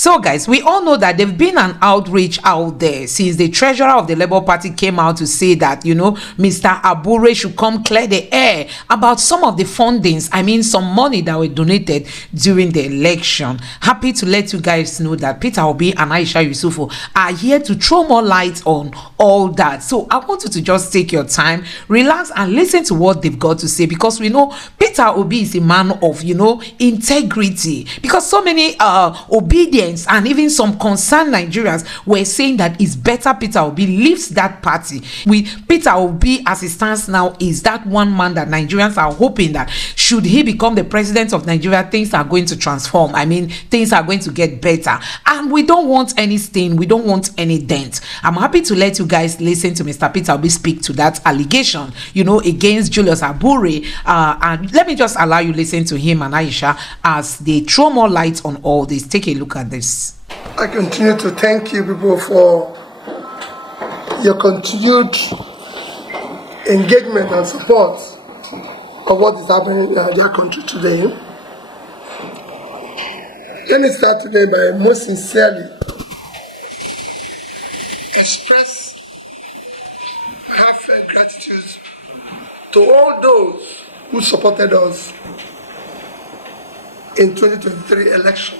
So guys, we all know that there've been an outreach out there since the treasurer of the Labour Party came out to say that, Mr. Abure should come clear the air about some of the fundings, some money that were donated during the election. Happy to let you guys know that Peter Obi and Aisha Yesufu are here to throw more light on all that. So I want you to just take your time, relax, and listen to what they've got to say, because we know Peter Obi is a man of, integrity, because so many obedience and even some concerned Nigerians were saying that it's better Peter Obi leaves that party. With Peter Obi as it stands now is that one man that Nigerians are hoping that should he become the president of Nigeria, things are going to transform. Things are going to get better, and we don't want any stain, we don't want any dent. I'm happy to let you guys listen to Mr. Peter Obi speak to that allegation, against Julius Abure, and let me just allow you listen to him and Aisha as they throw more light on all this. Take a look at this. I continue to thank you people for your continued engagement and support of what is happening in our country today. Let me start today by most sincerely express heartfelt gratitude to all those who supported us in 2023 election,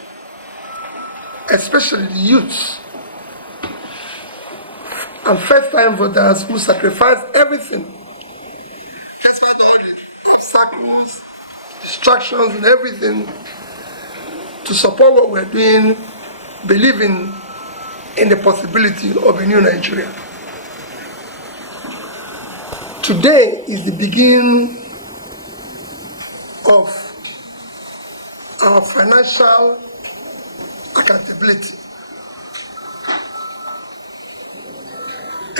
especially the youths and first-time voters who sacrificed everything, despite all the obstacles, distractions, and everything, to support what we're doing, believing in the possibility of a new Nigeria. Today is the beginning of our financial accountability,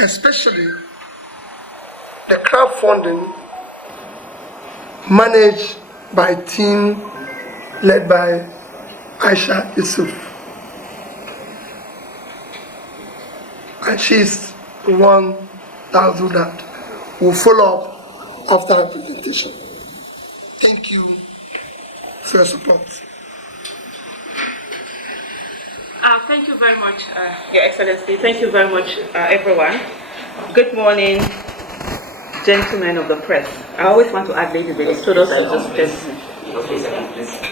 especially the crowdfunding managed by a team led by Aisha Yesufu. And she's the one that will do that. We'll follow up after her presentation. Thank you for your support. Thank you very much, Your Excellency. Thank you very much, everyone. Good morning, gentlemen of the press. I always want to add ladies, but it's total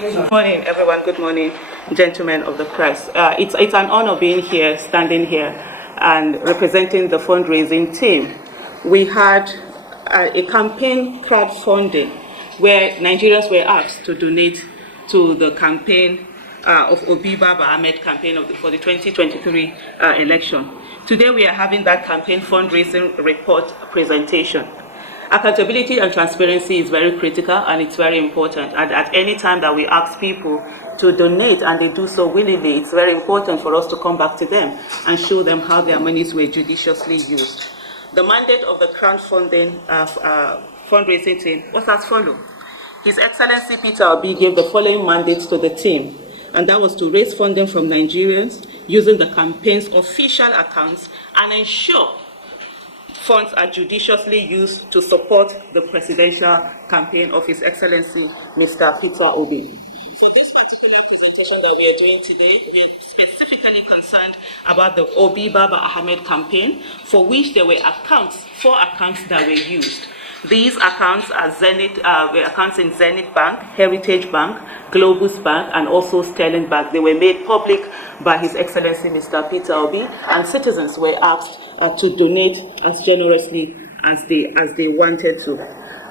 Good morning, everyone. Good morning, gentlemen of the press. It's an honor being here, standing here, and representing the fundraising team. We had a campaign crowdfunding where Nigerians were asked to donate to the campaign of Obi Ahmed campaign for the 2023 election. Today we are having that campaign fundraising report presentation. Accountability and transparency is very critical and it's very important. And at any time that we ask people to donate and they do so willingly, it's very important for us to come back to them and show them how their monies were judiciously used. The mandate of the crowdfunding fundraising team was as follows. His Excellency Peter Obi gave the following mandates to the team, and that was to raise funding from Nigerians using the campaign's official accounts and ensure funds are judiciously used to support the presidential campaign of His Excellency Mr. Peter Obi. So this particular presentation that we are doing today, we are specifically concerned about the Obi Ahmed campaign, for which there were four accounts that were used. These accounts are were accounts in Zenith Bank, Heritage Bank, Globus Bank, and also Sterling Bank. They were made public by His Excellency Mr. Peter Obi, and citizens were asked to donate as generously as they wanted to.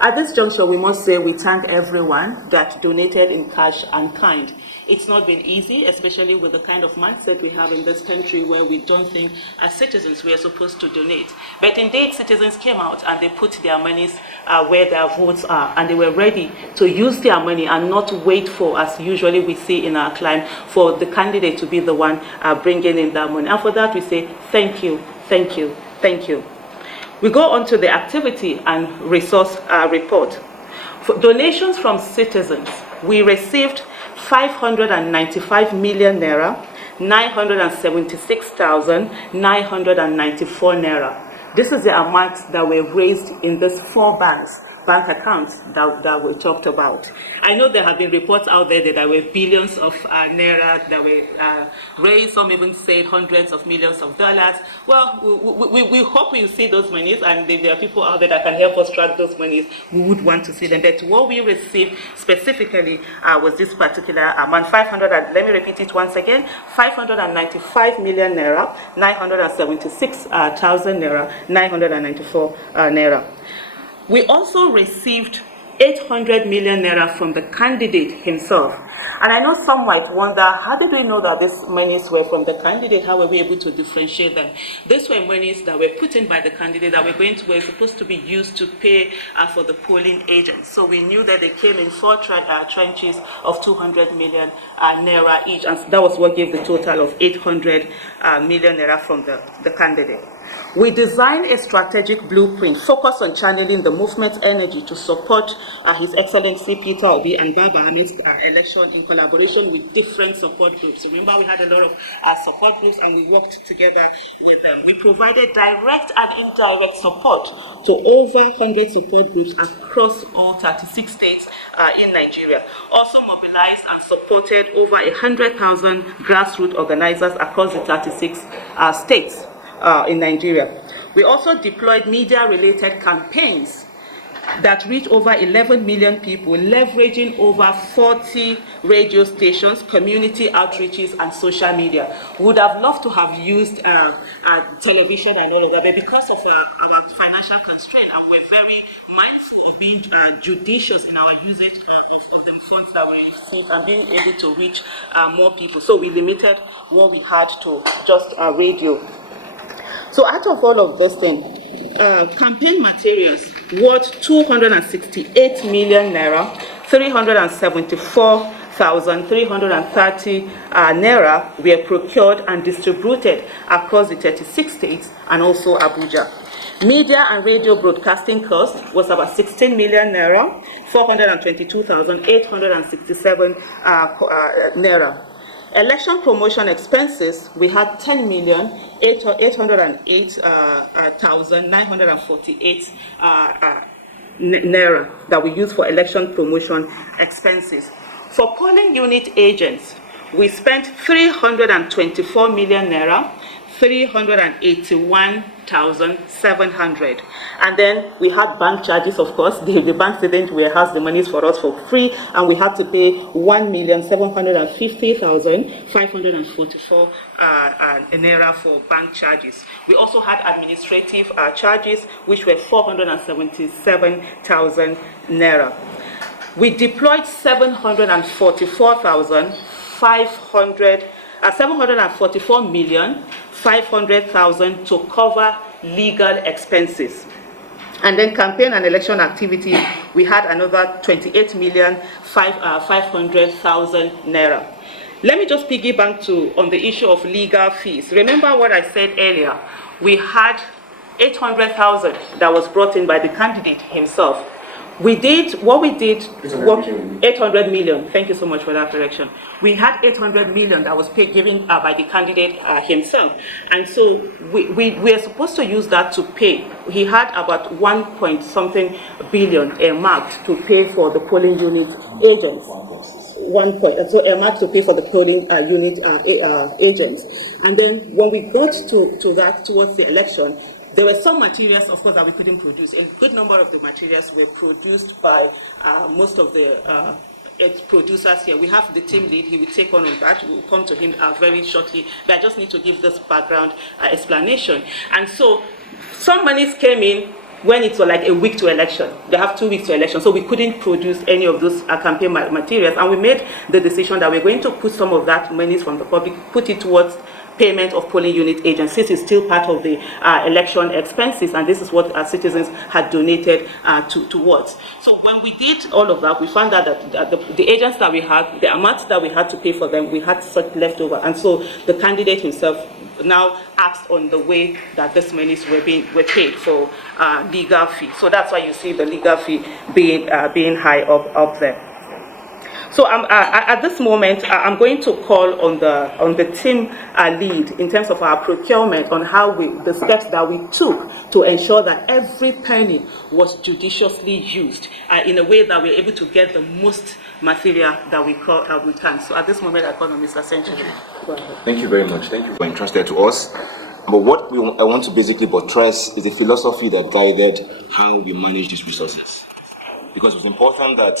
At this juncture, we must say we thank everyone that donated in cash and kind. It's not been easy, especially with the kind of mindset we have in this country where we don't think as citizens we are supposed to donate. But indeed, citizens came out and they put their monies where their votes are, and they were ready to use their money and not wait for, as usually we see in our climb, for the candidate to be the one bringing in that money. And for that, we say thank you, thank you, thank you. We go on to the activity and resource report. For donations from citizens, we received 595 million naira, 976,994 naira. This is the amount that were raised in these four banks bank accounts that were talked about. I know there have been reports out there that there were billions of naira that were raised. Some even said hundreds of millions of dollars. Well, we hope we see those monies, and if there are people out there that can help us track those monies, we would want to see them. But what we received specifically was this particular amount, 500, let me repeat it once again, 595 million naira, 976,000 naira, 994 naira. We also received 800 million naira from the candidate himself. And I know some might wonder, how did we know that these monies were from the candidate? How were we able to differentiate them? These were monies that were put in by the candidate that were supposed to be used to pay for the polling agents. So we knew that they came in 4 tranches of 200 million naira each, and that was what gave the total of 800 million naira from the candidate. We designed a strategic blueprint focused on channeling the movement's energy to support His Excellency Peter Obi and Baba Ahmed's election in collaboration with different support groups. Remember, we had a lot of support groups, and we worked together with them. We provided direct and indirect support to over 100 support groups across all 36 states in Nigeria. Also mobilized and supported over 100,000 grassroots organizers across the 36 states in Nigeria. We also deployed media-related campaigns that reached over 11 million people, leveraging over 40 radio stations, community outreaches, and social media. We would have loved to have used television and all of that, but because of our financial constraint, and we're very mindful of being judicious in our usage of the funds that we received and being able to reach more people. So we limited what we had to just radio. So out of all of this thing, campaign materials worth 268 million naira, 374,330 naira were procured and distributed across the 36 states and also Abuja. Media and radio broadcasting cost was about 16 million naira, 422,867 naira. Election promotion expenses, we had 10,808,948 naira that we used for election promotion expenses. For polling unit agents, we spent 324 million naira, 381,700. And then we had bank charges, of course. The bank didn't warehouse the monies for us for free, and we had to pay 1,750,544 naira for bank charges. We also had administrative charges, which were 477,000 naira. We deployed 744,500,000 to cover legal expenses. And then campaign and election activity, we had another 28,500,000 naira. Let me just piggyback on the issue of legal fees. Remember what I said earlier, we had 800,000 that was brought in by the candidate himself. We did 800 million. Thank you so much for that correction. We had 800 million that was given by the candidate himself. And so we are supposed to use that to pay. He had about 1.something billion earmarked to pay for the polling unit agents. 1 point. So earmarked to pay for the polling unit agents. And then when we got to that towards the election, there were some materials, of course, that we couldn't produce. A good number of the materials were produced by most of the producers here. We have the team lead. He will take on that. We will come to him very shortly. But I just need to give this background explanation. And so some monies came in when it was like a week to election. They have 2 weeks to election. So we couldn't produce any of those campaign materials. And we made the decision that we're going to put some of that monies from the public, put it towards payment of polling unit agencies. Is still part of the election expenses, and this is what our citizens had donated towards. So when we did all of that, we found out that the agents that we had, the amounts that we had to pay for them, we had such leftover, and so the candidate himself now asked on the way that these monies were paid for legal fee. So that's why you see the legal fee being high up there. So at this moment, I'm going to call on the team lead in terms of our procurement on how the steps that we took to ensure that every penny was judiciously used in a way that we're able to get the most material that we can. So at this moment, I call on Mr. Century. Go ahead. Thank you very much. Thank you for entrusted to us. But what I want to basically buttress is a philosophy that guided how we manage these resources. Because it's important that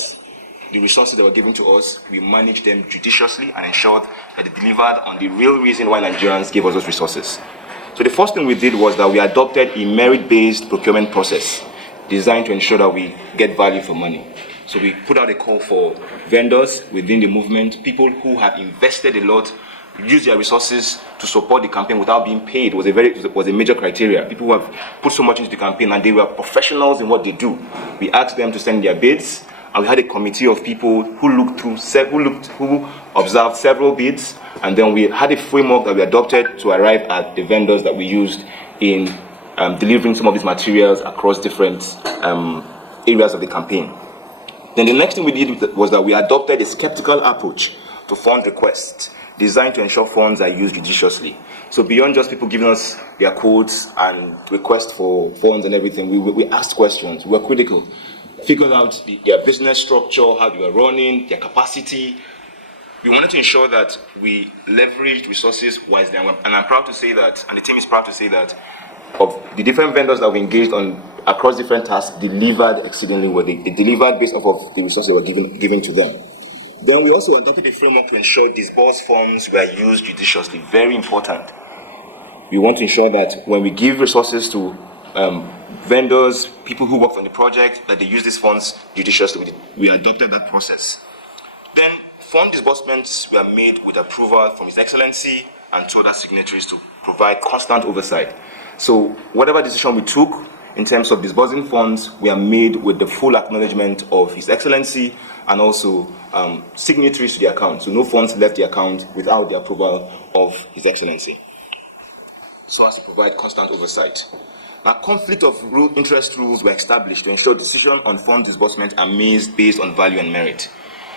the resources that were given to us, we manage them judiciously and ensured that they delivered on the real reason why Nigerians gave us those resources. So the first thing we did was that we adopted a merit-based procurement process designed to ensure that we get value for money. So we put out a call for vendors within the movement, people who have invested a lot, use their resources to support the campaign without being paid was a major criteria. People who have put so much into the campaign and they were professionals in what they do. We asked them to send their bids, and we had a committee of people who observed several bids, and then we had a framework that we adopted to arrive at the vendors that we used in delivering some of these materials across different areas of the campaign. Then the next thing we did was that we adopted a skeptical approach to fund requests, designed to ensure funds are used judiciously. So beyond just people giving us their quotes and requests for funds and everything, we asked questions. We were critical, figured out their business structure, how they were running, their capacity. We wanted to ensure that we leveraged resources wisely. And I'm proud to say that, and the team is proud to say that, of the different vendors that we engaged on across different tasks, delivered exceedingly well. They delivered based off of the resources that were given to them. Then we also adopted a framework to ensure disbursed funds were used judiciously. Very important. We want to ensure that when we give resources to vendors, people who work on the project, that they use these funds judiciously. We adopted that process. Then fund disbursements were made with approval from His Excellency and two other signatories to provide constant oversight. So whatever decision we took in terms of disbursing funds were made with the full acknowledgement of His Excellency and also signatories to the account. So no funds left the account without the approval of His Excellency, so as to provide constant oversight. Now, conflict of interest rules were established to ensure decisions on fund disbursement are made based on value and merit.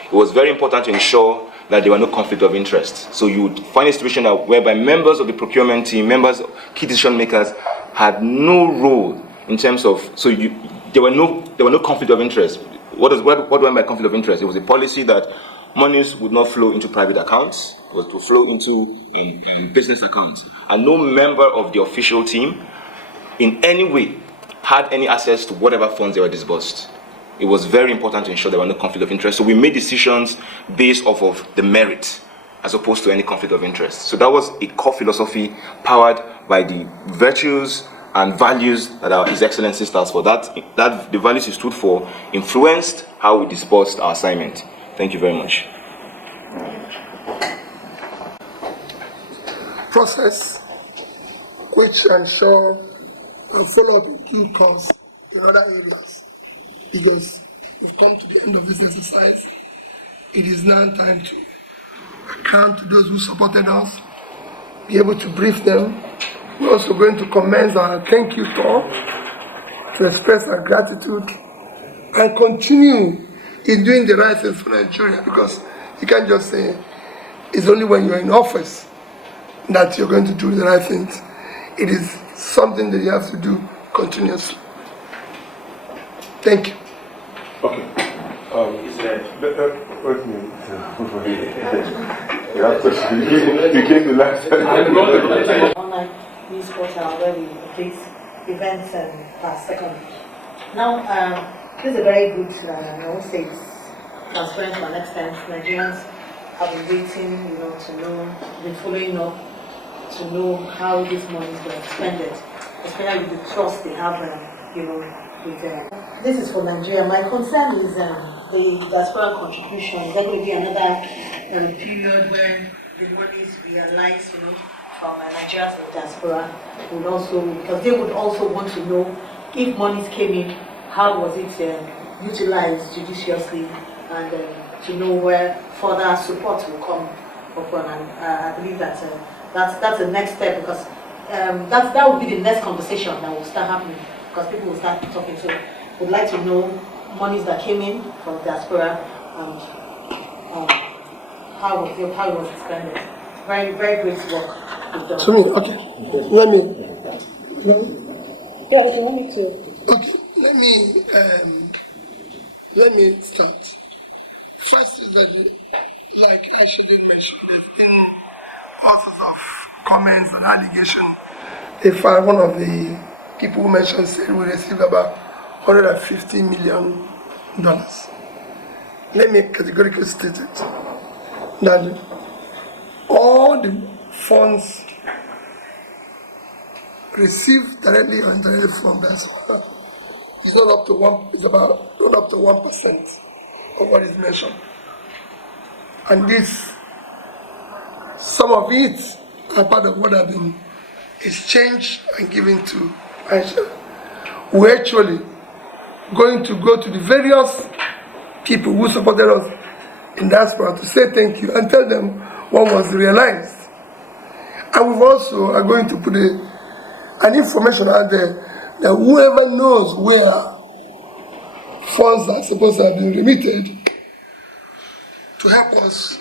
It was very important to ensure that there were no conflict of interest. So you would find a situation whereby members of the procurement team, key decision makers, had no role in terms of, there were no conflict of interest. What do I mean by conflict of interest? It was a policy that monies would not flow into private accounts, it was to flow into business accounts. And no member of the official team in any way had any access to whatever funds they were disbursed. It was very important to ensure there were no conflict of interest. So we made decisions based off of the merit as opposed to any conflict of interest. So that was a core philosophy powered by the virtues and values that His Excellency stands for. That the values he stood for influenced how we disbursed our assignment. Thank you very much. Process which ensure and follow up in due course in other areas, because we've come to the end of this exercise. It is now time to account to those who supported us, be able to brief them. We're also going to commence our thank you talk to express our gratitude and continue in doing the right things for Nigeria, because you can't just say it's only when you're in office that you're going to do the right things. It is something that you have to do continuously. Thank you. Okay. Wait a minute. You came the last time. Online news portal where we update events and past second. Now, this is a very good, I would say it's transparent to an extent. Nigerians have been waiting, to know, been following up, to know how this money is going to be expended, especially with the trust they have, with them. This is for Nigeria. My concern is the diaspora contribution. Is there going to be another period where the money is realized, from Nigerians in diaspora, would also, because they would also want to know if monies came in, how was it utilized judiciously, and to know where further support will come upon. And I believe that that's the next step, because that will be the next conversation that will start happening, because people will start talking. So we'd like to know monies that came in from diaspora and how it was expended. Very, very great work you've done. To me, okay. Let me. Yeah, if you want me to. Okay, let me start. First is that, like Aisha did mention, there's been all sorts of comments and allegations. If one of the people who mentioned said we received about $150 million. Let me categorically state it that all the funds received directly or indirectly from us is not up to one. It's about not up to 1% of what is mentioned, and this, some of it are part of what have been exchanged and given to Aisha. We're actually going to go to the various people who supported us in diaspora to say thank you and tell them what was realized. And we also are going to put an information out there that whoever knows where funds are supposed to have been remitted to help us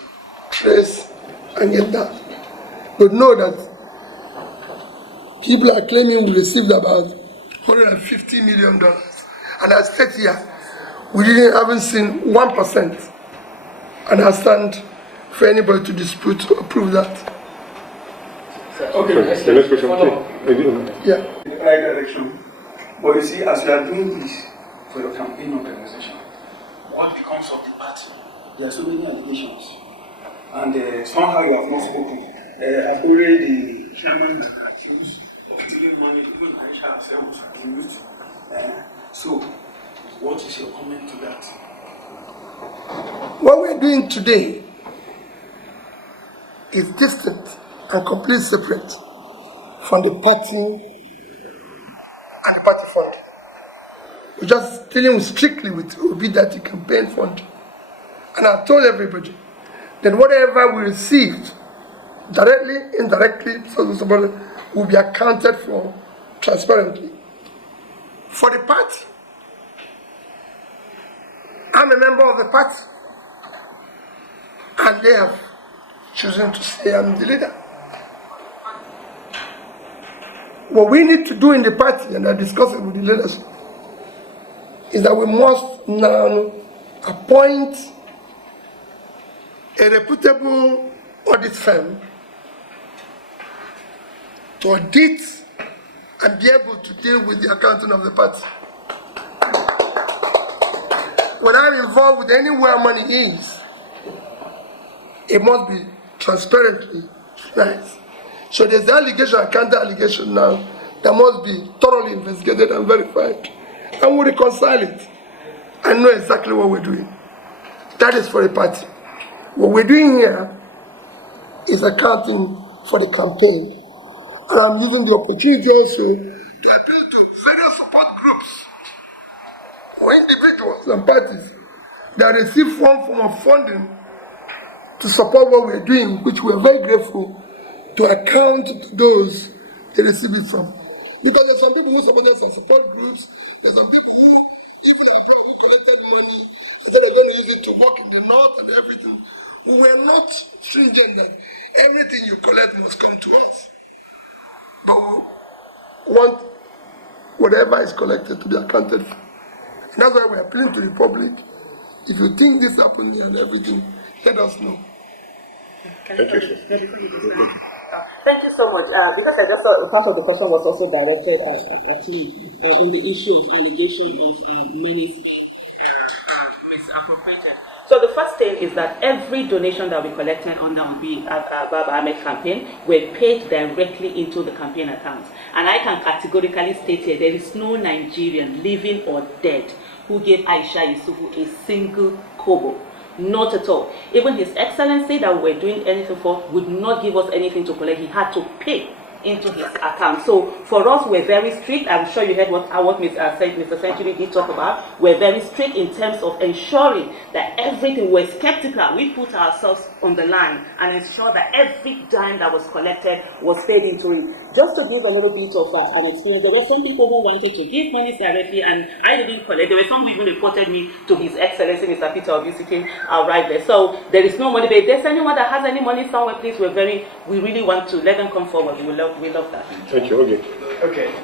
trace and get that. But know that people are claiming we received about $150 million. And as said here, we haven't seen 1%. And I stand for anybody to dispute or prove that. Okay, the next question. Yeah. Right direction. But you see, as you are doing this for your campaign organization, what becomes of the party? There are so many allegations. And somehow you have not spoken. I've already the chairman has accused of stealing money, even Aisha herself was accused. So, what is your comment to that? What we're doing today is distinct and completely separate from the party and the party fund. We're just dealing strictly with Obi Dati campaign fund. And I told everybody that whatever we received, directly, indirectly, will be accounted for transparently. For the party, I'm a member of the party, and they have chosen to say I'm the leader. What we need to do in the party, and I discuss it with the leadership, is that we must now appoint a reputable audit firm to audit and be able to deal with the accounting of the party. When I'm involved with anywhere money is, it must be transparently nice. So there's the allegation and counter allegation now that must be thoroughly investigated and verified. And we reconcile it and know exactly what we're doing. That is for the party. What we're doing here is accounting for the campaign. And I'm using the opportunity also to appeal to various support groups or individuals and parties that receive one form of funding to support what we're doing, which we're very grateful to account to those they receive it from. Because there's some people who support us and support groups, there's some people who, even abroad, who collected money, and they're going to use it to work in the north and everything. We were not stringent that everything you collect must come to us. But we want whatever is collected to be accounted for. And that's why we're appealing to the public. If you think this happened here and everything, let us know. Thank you, sir. Thank you so much. Because I just thought part of the question was also directed at me on the issue of allegation of money misappropriated. So the first thing is that every donation that we collected on the Baba Ahmed campaign were paid directly into the campaign account. And I can categorically state here, there is no Nigerian, living or dead, who gave Aisha Yesufu a single kobo. Not at all. Even His Excellency that we were doing anything for would not give us anything to collect. He had to pay into his account. So for us, we're very strict. I'm sure you heard what Mr. Century did talk about. We're very strict in terms of ensuring that everything, we're skeptical. We put ourselves on the line and ensure that every dime that was collected was paid into it. Just to give a little bit of an experience, there were some people who wanted to give money directly, and I didn't collect. There were some who even reported me to His Excellency Mr. Peter Obi sitting right there. So there is no money. But if there's anyone that has any money somewhere, please, we really want to let them come forward. We love that. Thank you. Okay. Okay.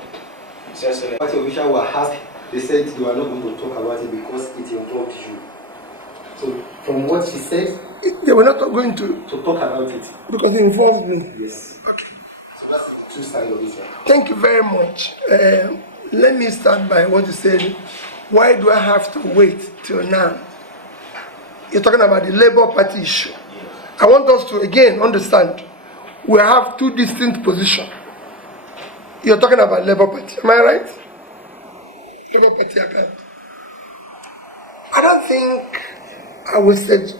Party officials were asked, they said they were not going to talk about it because it involved you. So from what she said, They were not going to talk about it. because it involved me. Yes. Okay. So that's the true side of it. Thank you very much. Let me start by what you said. Why do I have to wait till now? You're talking about the Labour Party issue. I want us to again understand we have two distinct positions. You're talking about Labour Party, am I right? Labour Party account. I don't think I wasted.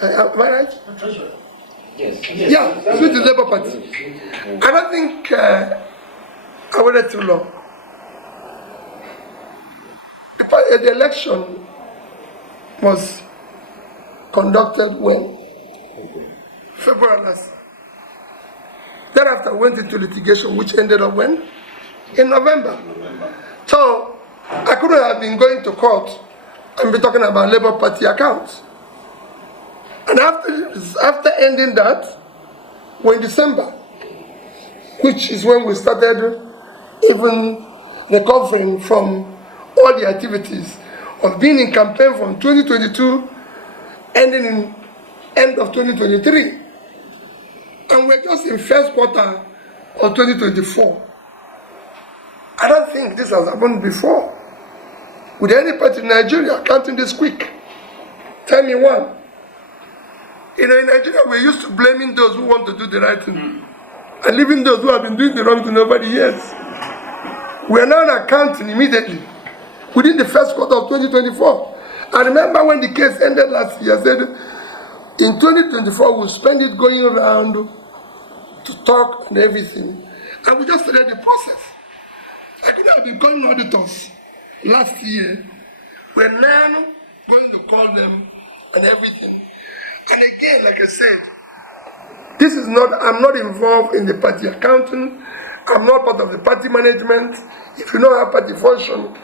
Am I right? Yes. Yeah, so it is Labour Party. I don't think I waited too long. The election was conducted when? February last year. Thereafter, I went into litigation, which ended up when? In November. So, I couldn't have been going to court and be talking about Labour Party accounts. And after ending that, we're in December, which is when we started even recovering from all the activities of being in campaign from 2022, ending in end of 2023. And we're just in first quarter of 2024. I don't think this has happened before with any party in Nigeria counting this quick. Tell me one. You know, in Nigeria, we're used to blaming those who want to do the right thing and leaving those who have been doing the wrong thing over the years. We are now accounting immediately within the first quarter of 2024. I remember when the case ended last year, I said, in 2024, we'll spend it going around to talk and everything. And we just started the process. I could have been calling auditors last year. We're now going to call them and everything. And again, like I said, this is not, I'm not involved in the party accounting. I'm not part of the party management. If you know how party function,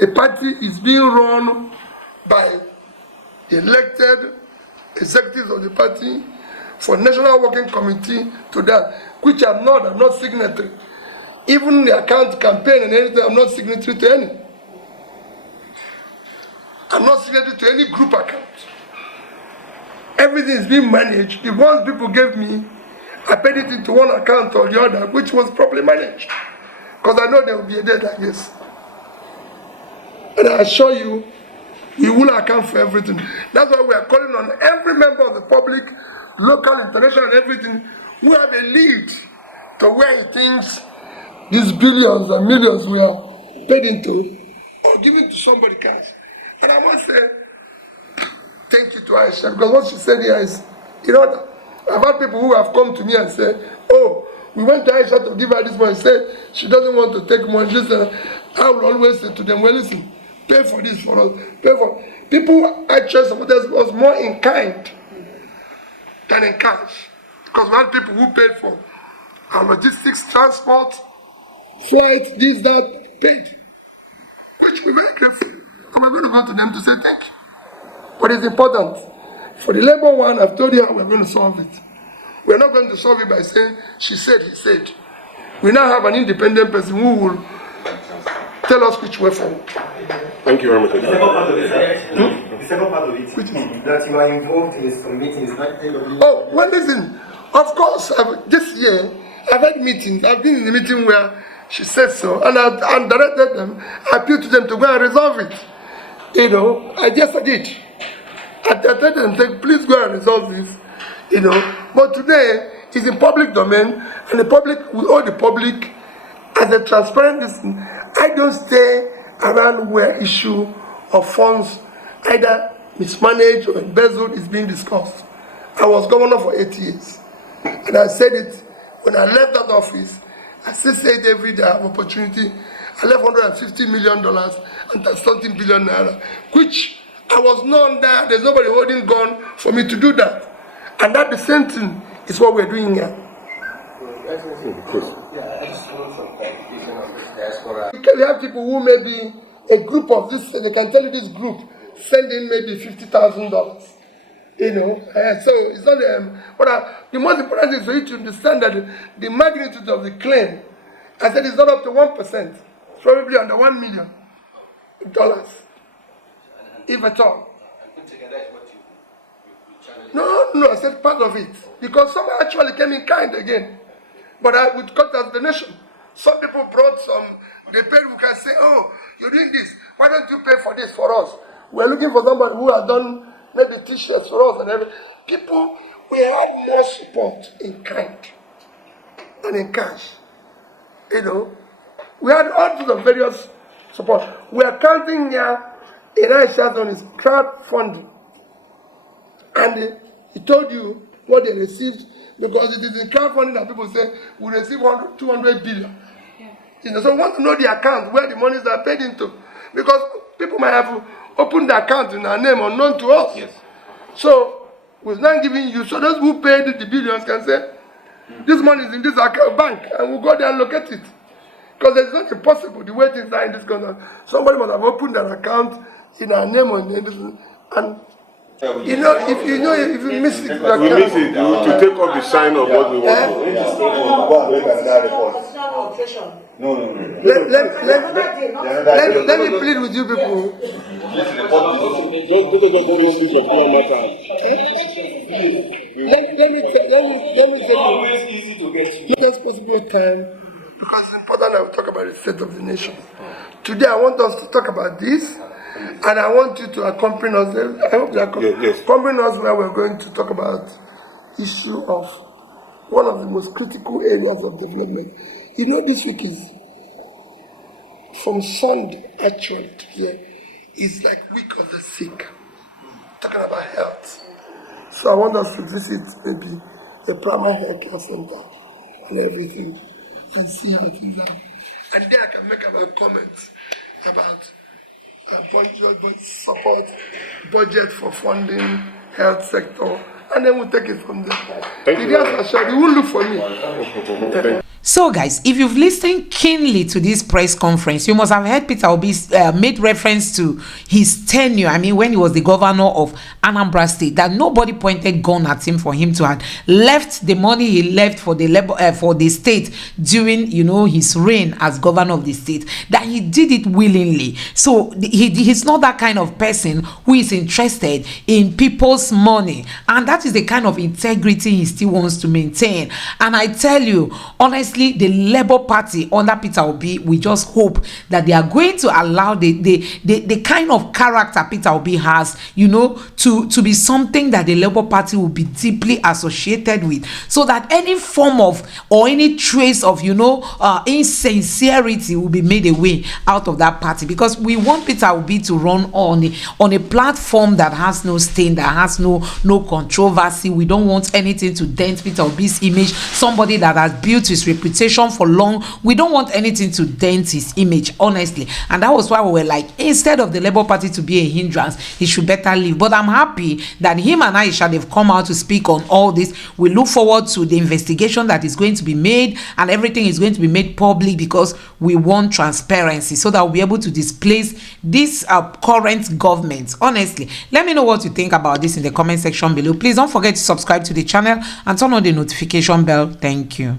a party is being run by the elected executives of the party for National Working Committee to that, which I'm not signatory. Even the account campaign and anything, I'm not signatory to any. I'm not signatory to any group account. Everything is being managed. The ones people gave me, I paid it into one account or the other, which was properly managed. Because I know there will be a day like this. And I assure you, we will account for everything. That's why we are calling on every member of the public, local, international, and everything, who have a lead to where he thinks these billions and millions we are paid into or given to somebody else. And I must say, thank you to Aisha, because what she said here is, you know, I've had people who have come to me and said, oh, we went to Aisha to give her this money. She said she doesn't want to take money. Listen, I will always say to them, well, listen, pay for this for us. Pay for people actually supported us more in kind than in cash. Because we had people who paid for our logistics, transport, flights, this, that, paid. Which we're very grateful. And we're going to go to them to say thank you. But it's important. For the labor one, I've told you how we're going to solve it. We're not going to solve it by saying, she said, he said. We now have an independent person who will tell us which way forward. Thank you very much. The second part of it, which is that you are involved in some meetings. Oh, well, listen. Of course, this year, I've had meetings. I've been in the meeting where she said so, and I directed them, I appealed to them to go and resolve it. You know, I did. I told them, said, please go and resolve this. You know, but today it's in public domain, and the public, we owe the public as a transparent listen. I don't stay around where issue of funds either mismanaged or embezzled is being discussed. I was governor for 8 years, and I said it when I left that office. I still say it every day. I have opportunity. I left $150 million and something billion naira, which I was known that there's nobody holding gun for me to do that. And that the same thing is what we're doing here. We have people who may be a group of this, they can tell you this group send in maybe $50,000. You know, so it's not the most important thing is for you to understand that the magnitude of the claim, I said, it's not up to 1%. It's probably under $1 million, if at all. No, I said part of it, because some actually came in kind again, but I would cut as donation. Some people brought some, they paid, who can say, oh, you're doing this, why don't you pay for this for us? We're looking for somebody who has done maybe t-shirts for us and everything. People, we had more support in kind than in cash. You know, we had all sorts of various support. We are counting here in Aisha's on his crowdfunding. And he told you what they received, because it is in crowdfunding that people say we receive 200 billion. You know, so we want to know the account where the monies are paid into, because people might have opened the account in our name unknown to us. Yes. So we're not giving you, so those who paid the billions can say this money is in this account bank, and we'll go there and locate it, because it's not impossible the way things are in this country. Somebody must have opened an account in our name and you know, if you miss it, we miss it to take off the sign of what we want. No. Let me plead with you people. Let me say next possible time, because it's important that we talk about the state of the nation. Today I want us to talk about this, and I want you to accompany us. I hope you accompany us where we're going to talk about issue of one of the most critical areas of development. You know, this week is from Sunday actually to here is like week of the sick, talking about health. So I want us to visit maybe a primary health care center and everything, and see how things are. And then I can make our comments about support, budget for funding, health sector, and then we'll take it from there. You won't look for me. So guys, if you've listened keenly to this press conference, you must have heard Peter Obi made reference to his tenure. I mean, when he was the governor of Anambra State, that nobody pointed gun at him for him to have left the money he left for the for the state during, you know, his reign as governor of the state, that he did it willingly. So he's not that kind of person who is interested in people's money, and that is the kind of integrity he still wants to maintain. And I tell you honestly, the Labour Party under Peter Obi, we just hope that they are going to allow the kind of character Peter Obi has, you know, to be something that the Labour Party will be deeply associated with, so that any form of or any trace of, you know, insincerity will be made away out of that party, because we want Peter Obi to run on a platform that has no stain, that has no controversy. We don't want anything to dent Peter Obi's image, somebody that has built his reputation for long. We don't want anything to dent his image, honestly. And that was why we were like, instead of the Labour Party to be a hindrance, he should better leave. But I'm happy that him and Aisha, they've come out to speak on all this. We look forward to the investigation that is going to be made, and everything is going to be made public, because we want transparency, so that we'll be able to displace this current government. Honestly, let me know what you think about this in the comment section below. Please don't forget to subscribe to the channel and turn on the notification bell. Thank you.